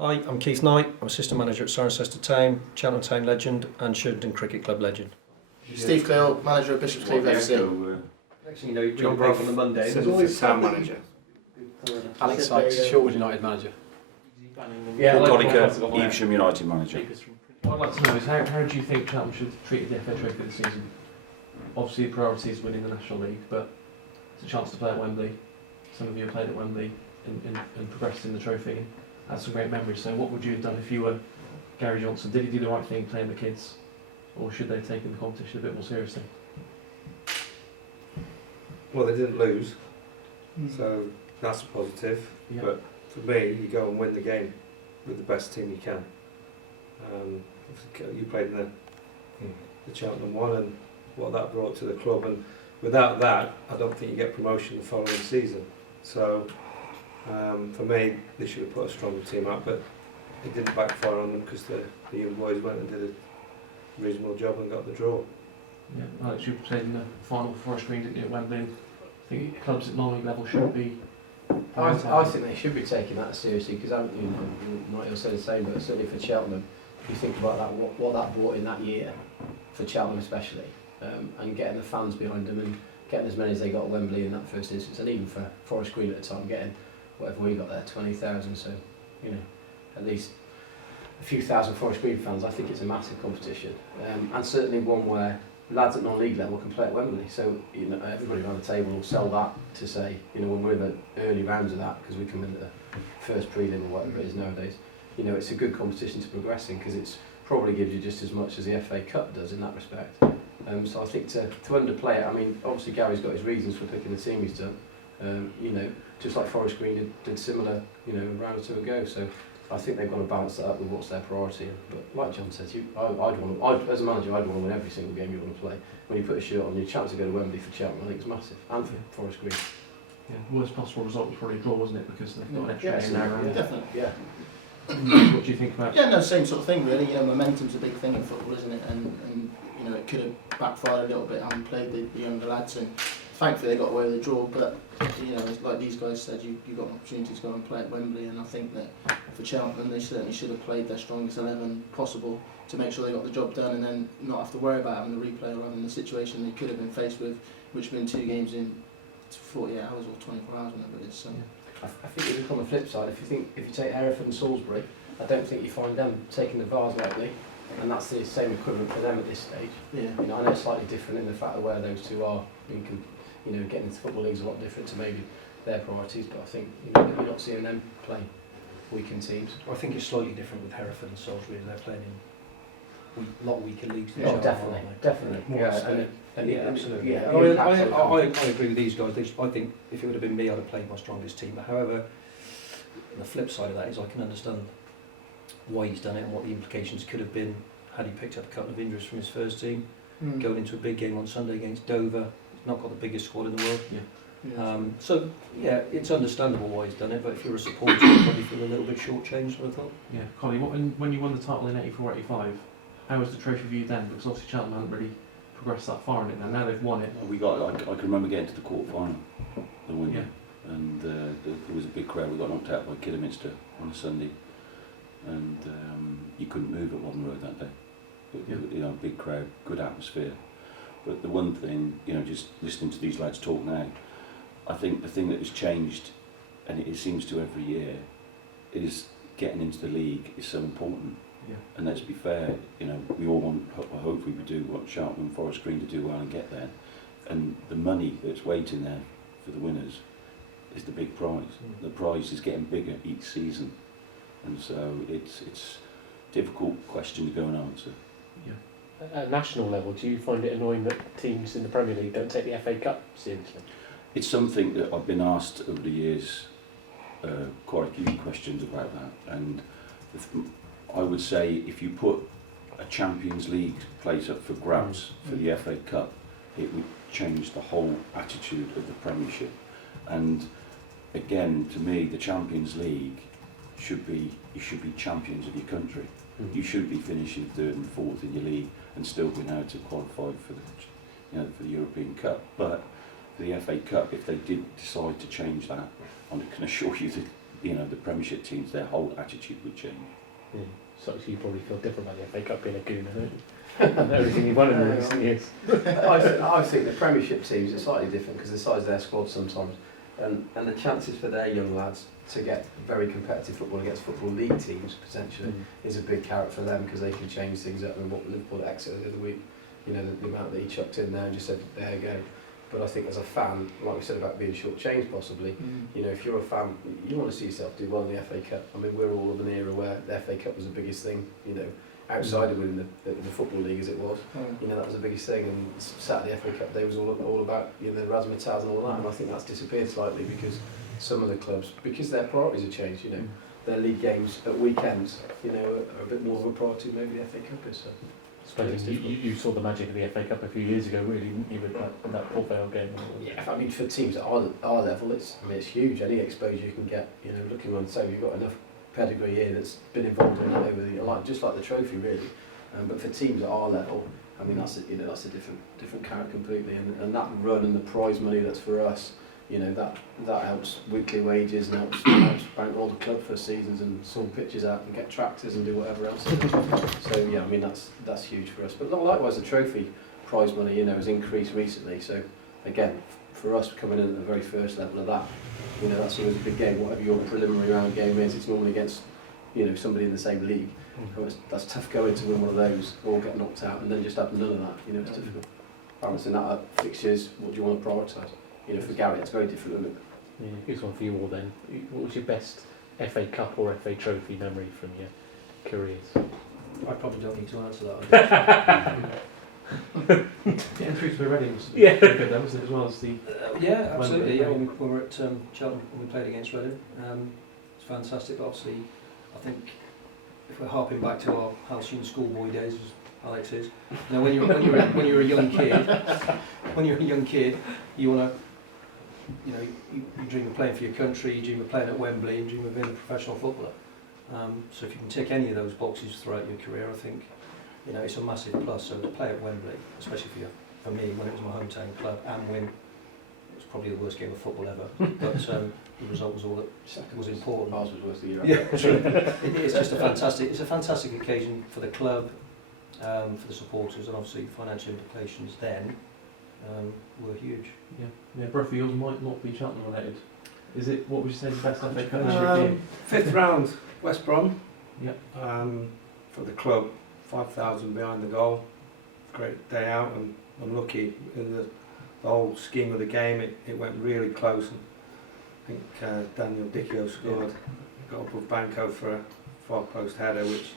Hi, I'm Keith Knight. I'm assistant manager at Cirencester Town, Cheltenham Town legend and Sheridan Cricket Club legend. Steve Cleal, manager of Bishop's Cleeve FC. Next thing you know, you're John break Brough, on the Monday. There's always town manager. Alex Sykes, Shortwood United manager. Yeah, Collicutt, Evesham United manager. What I'd like to know is how do you think Cheltenham should treat the FA Trophy this season? Obviously, the priority is winning the National League, but it's a chance to play at Wembley. Some of you have played at Wembley and progressed in the trophy and had some great memories. So, what would you have done if you were Gary Johnson? Did he do the right thing playing the kids, or should they have taken the competition a bit more seriously? Well, they didn't lose, so that's a positive. Yeah. But for me, you go and win the game with the best team you can. You played in the Cheltenham one and what that brought to the club, and without that, I don't think you get promotion the following season. So for me, they should have put a stronger team out, but it didn't backfire on them because the young boys went and did a reasonable job and got the draw. Yeah, Alex, you played in the final for Forest Green, didn't you, at Wembley? I think clubs at non-league level should be. I think they should be taking that seriously because you might have said the same, but certainly for Cheltenham, if you think about that, what that brought in that year, for Cheltenham especially, and getting the fans behind them and getting as many as they got at Wembley in that first instance, and even for Forest Green at the time, getting whatever we got there, 20,000, so at least a few thousand Forest Green fans. I think it's a massive competition, and certainly one where lads at non-league level can play at Wembley. So everybody around the table will sell that to say, when we're in the early rounds of that, because we come in the first prelim or whatever it is nowadays, it's a good competition to progress in because it's probably gives you just as much as the FA Cup does in that respect. So I think to underplay it, obviously Gary's got his reasons for picking the team he's done. Just like Forest Green did similar, a round or two ago. So I think they've got to balance that up with what's their priority. But like John says, as a manager, I'd want to win every single game you want to play. When you put a shirt on, your chance to go to Wembley for Cheltenham, I think it's massive, and for Forest Green. Yeah, worst possible result was probably a draw, wasn't it? Because they've got an extra game now. Yeah, definitely. Yeah. What do you think about? Yeah, no, same sort of thing really. Momentum's a big thing in football, isn't it? And it could have backfired a little bit having played the younger lads, and thankfully they got away with the draw. But like these guys said, you got an opportunity to go and play at Wembley, and I think that for Cheltenham they certainly should have played their strongest 11 possible to make sure they got the job done, and then not have to worry about having the replay or having the situation they could have been faced with, which have been 2 games in 48 hours or 24 hours, whatever it is. So. I think if you look on the flip side, if you take Hereford and Salisbury, I don't think you find them taking the Vars lightly, and that's the same equivalent for them at this stage. Yeah. I know it's slightly different in the fact of where those two are. Getting into football leagues a lot different to maybe their priorities, but I think you're not seeing them play weakened teams. I think it's slightly different with Hereford and Salisbury. They're playing in a lot weaker leagues than Oh, Cheltenham, definitely. More Yeah, state. absolutely. Yeah, Yeah, I agree with these guys. I think if it would have been me, I'd have played my strongest team. However, the flip side of that is I can understand why he's done it and what the implications could have been had he picked up a couple of injuries from his first team, going into a big game on Sunday against Dover. He's not got the biggest squad in the world. So yeah, it's understandable why he's done it, but if you're a supporter, you probably feel a little bit shortchanged, I thought. Yeah, Colin, when you won the title in 84-85, how was the trophy viewed then? Because obviously Cheltenham hadn't really progressed that far in it. Now they've won it. I can remember getting to the quarter final, the winner, Yeah. and there was a big crowd. We got knocked out by Kidderminster on a Sunday, and you couldn't move at Modern Road that day. But, big crowd, good atmosphere. But the one thing, just listening to these lads talk now, I think the thing that has changed, and it seems to every year, is getting into the league is so important. Yeah. And let's be fair, we all want, hopefully we do want Cheltenham and Forest Green to do well and get there. And the money that's waiting there for the winners is the big prize. The prize is getting bigger each season. And so it's a difficult question to go and answer. At a national level, do you find it annoying that teams in the Premier League don't take the FA Cup seriously? It's something that I've been asked over the years, quite a few questions about that, and I would say if you put a Champions League place up for grabs for the FA Cup, it would change the whole attitude of the Premiership. And again, to me, the Champions League you should be champions of your country. You shouldn't be finishing 3rd and 4th in your league and still being able to qualify for the European Cup. But for the FA Cup, if they did decide to change that, I can assure you that you know, the Premiership teams, their whole attitude would change. Yeah. So you probably feel different about the FA Cup being a gooner, don't you? And everything you've won in recent years. I think the Premiership teams are slightly different because the size of their squad sometimes, and the chances for their young lads to get very competitive football against Football League teams potentially is a big carrot for them because they can change things up. And what Liverpool at Exeter the other week, you know, the amount that he chucked in there and just said, there you go. But I think as a fan, like we said about being short-changed possibly, you know, if you're a fan, you want to see yourself do well in the FA Cup. I mean, we're all of an era where the FA Cup was the biggest thing, you know, outside of winning the Football League as it was. You know, that was the biggest thing. And Saturday FA Cup Day was all about, you know, the razzmatazz and all that. And I think that's disappeared slightly because some of the clubs, because their priorities have changed, you know, their league games at weekends, you know, are a bit more of a priority than maybe the FA Cup is. So. Suppose you saw the magic of the FA Cup a few years ago, really, didn't you, with that Port Vale game? Yeah, I mean, for teams at our level, it's huge. Any exposure you can get, you know, looking on, so you've got enough pedigree here that's been involved in that over the just like the trophy, really. But for teams at our level, I mean, that's a different carrot completely. And that run and the prize money that's for us, you know, that helps weekly wages and helps bankroll the club for seasons and sort pitches out and get tractors and do whatever else. So yeah, I mean that's huge for us. But likewise, the trophy prize money, you know, has increased recently. So again, for us coming in at the very first level of that, you know, that's always a big game. Whatever your preliminary round game is, it's normally against, you know, somebody in the same league. That's tough going to win one of those or get knocked out and then just have none of that. You know, it's difficult. Balancing that up, fixtures, what do you want to prioritise? You know, for Gary, it's very different, isn't it? Yeah, here's one for you all then. What was your best FA Cup or FA Trophy memory from your careers? I probably don't need to answer that. Getting through to the Reading was Yeah. pretty good, though, wasn't it, as well as the... Yeah, absolutely. Yeah, when we were at Cheltenham, when we played against Reading, it's fantastic. But obviously, I think if we're harping back to our halcyon schoolboy days, as Alex is, you know, when you're a young kid, you want to, you know, you dream of playing for your country, you dream of playing at Wembley, you dream of being a professional footballer. So if you can tick any of those boxes throughout your career, I think, you know, it's a massive plus. So to play at Wembley, especially for me, when it was my hometown club, and win, it was probably the worst game of football ever. But the result was all that was important. Ours was worse the year Yeah, it's just a fantastic occasion for the club, for the supporters, and obviously financial implications then were huge. Yeah, Brough, yours might not be Cheltenham related. Is it, what would you say is the best FA Cup history? Fifth round, West Brom. Yep. For the club, 5,000 behind the goal. Great day out, and I'm lucky in the whole scheme of the game. It went really close. And I think Daniel Dicchio scored, got up with Banco for a far post header, which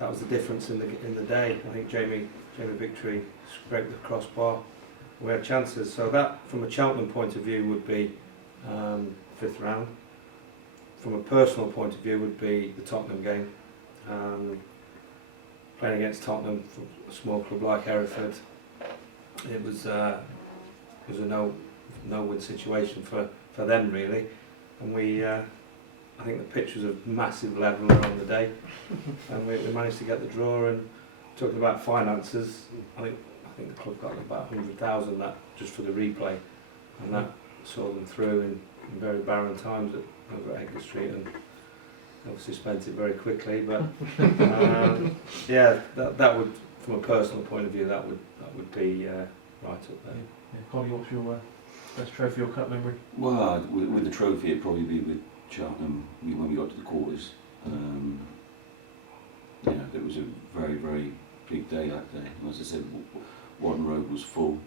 that was the difference in the day. I think Jamie Victory scraped the crossbar. We had chances, so that from a Cheltenham point of view would be fifth round. From a personal point of view would be the Tottenham game. Playing against Tottenham for a small club like Hereford, it was a no-win situation for them really, and I think the pitch was a massive leveller on the day, and we managed to get the draw. And talking about finances, I think the club got about 100,000 that just for the replay, and that saw them through in very barren times over at Edgar Street, and obviously spent it very quickly. But yeah, that would, from a personal point of view, that would be right up there. Yeah, Collie, what's your best trophy or cup memory? Well, with the trophy, it'd probably be with Cheltenham when we got to the quarters. Yeah, it was a very, very big day that day. And as I said, one road was full,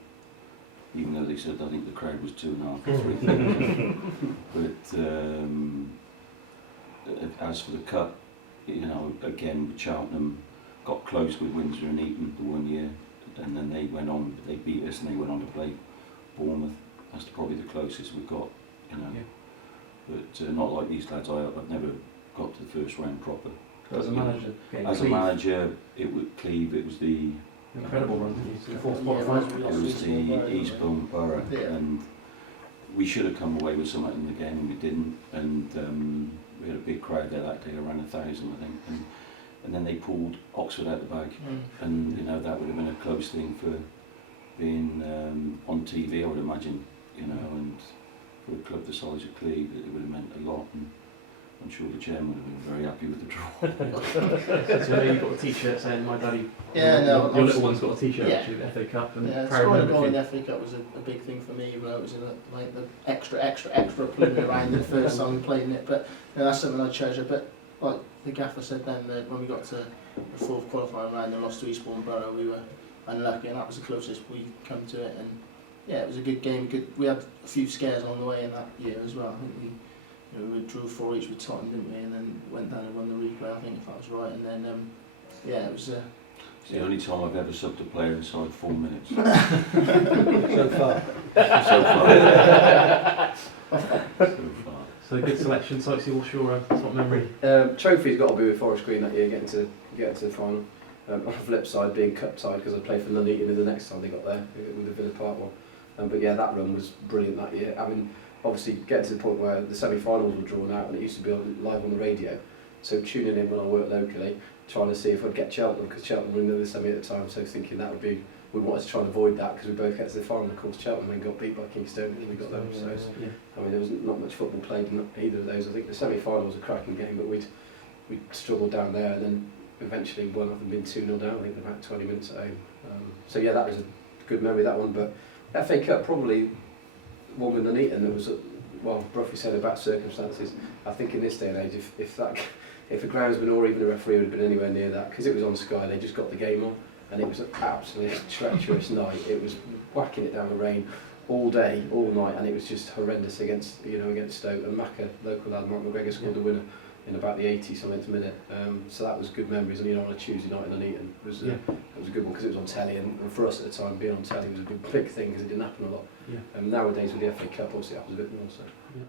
even though they said I think the crowd was 2,500 or 3,000. But as for the cup, you know, again with Cheltenham, got close with Windsor and Eton the one year, and then they beat us and they went on to play Bournemouth. That's probably the closest we got, you know. Yeah. But not like these lads. I've never got to the first round proper. As a manager, As a manager, it would Cleave. It was the incredible run. The fourth Yeah, quarter-final. we it lost was Eastbourne Borough. the Eastbourne Borough, Yeah. and we should have come away with something in the game, and we didn't. And we had a big crowd there that day, around 1,000, I think. And then they pulled Oxford out the bag, and you know that would have been a close thing for being on TV, I would imagine. You know, and for a club the size of Cleave, it would have meant a lot. And I'm sure the chairman would have been very happy with the draw. So I know you've got a T-shirt saying "My Daddy." Yeah, no, Your little one's got a T-shirt Yeah. actually, the FA Cup, and Yeah, proud scoring a moment goal for in you. the FA Cup was a big thing for me, even though it was like the extra pluming around the first time we played in it. But that's something I treasure. But like the gaffer said then, that when we got to the fourth qualifying round and lost to Eastbourne Borough, we were unlucky, and that was the closest we come to it. And yeah, it was a good game. We had a few scares on the way in that year as well. I think we drew 4 each with Tottenham, didn't we? And then went down and won the replay, I think, if that was right. And then yeah, it was. It's the only time I've ever subbed a player inside 4 minutes. So far. So far. So far. So a good selection. Sykes, what's your top memory? Trophy's got to be with Forest Green that year, getting to the final. On the flip side, being cup side because I played for Nuneaton in the next time they got there with the Villa Park one. But yeah, that run was brilliant that year. I mean, obviously getting to the point where the semi-finals were drawn out and it used to be live on the radio. So tuning in when I worked locally, trying to see if I'd get Cheltenham, because Cheltenham were in the semi at the time. So thinking that would be, we wanted to try and avoid that because we both get to the final. Of course, Cheltenham then got beat by Kingstone and we got them. So Yeah. I mean, there was not much football played in either of those. I think the semi-final was a cracking game, but we'd struggled down there and then eventually won up and been 2-0 down, I think, in about 20 minutes at home. So yeah, that was a good memory, that one. But FA Cup, probably one with Nuneaton, that was, well, Brough said about circumstances. I think in this day and age, if a groundsman or even a referee would have been anywhere near that, because it was on Sky, they just got the game on, and it was an absolutely treacherous night. It was whacking it down the rain all day, all night, and it was just horrendous against Stoke. And Macca, local lad, Mark McGregor, scored the winner in about the 80-something minute. So that was good memories. And on a Tuesday night in Nuneaton, it was a good one because it was on telly, and for us at the time, being on telly was a big thing because it didn't happen a lot. Yeah. Nowadays with the FA Cup, obviously it happens a bit more. So. Yeah.